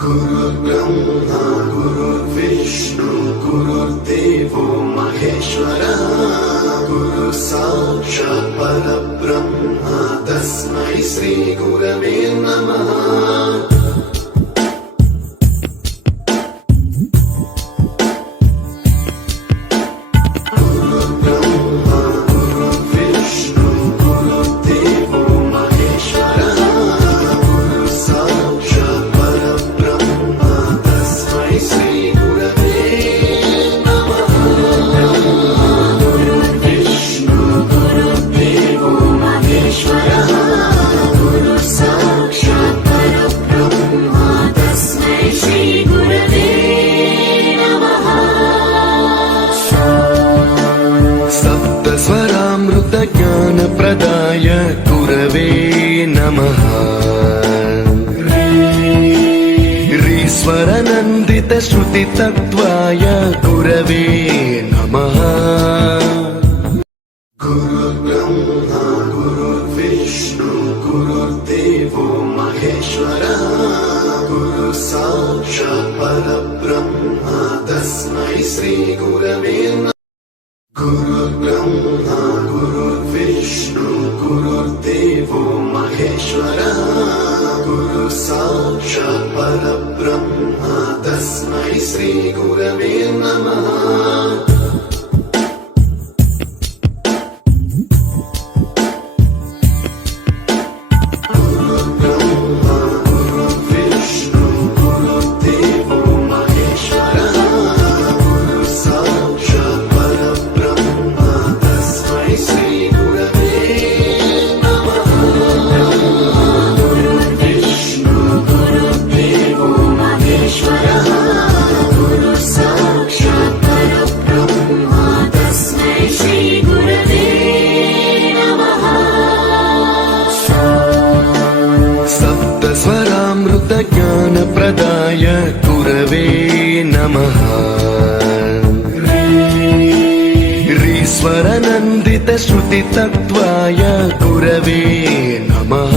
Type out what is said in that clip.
गुरुर्ब्रह्मा गुरुर्विष्णु गुरुर्देवो महेश्वरः गुरु साक्षात् परब्रह्म तस्मै श्री गुरवे नमः। ज्ञानप्रदाय गुरवे नमः। ईश्वरनन्दितश्रुतितत्त्वाय गुरवे नमः। गुरुर्ब्रह्मा गुरुर्विष्णु गुरुर्देवो महेश्वरः गुरु साक्षात् परब्रह्म तस्मै श्री गुरवे नमः। गुरुर्ब्रह्मा गुरुर्विष्णु गुरुर्देवो महेश्वरः गुरु साक्षात् परब्रह्म तस्मै श्री गुरवे नमः। ज्ञानप्रदाय गुरवे नमः। ईश्वरनन्दितश्रुतितत्त्वाय गुरवे नमः।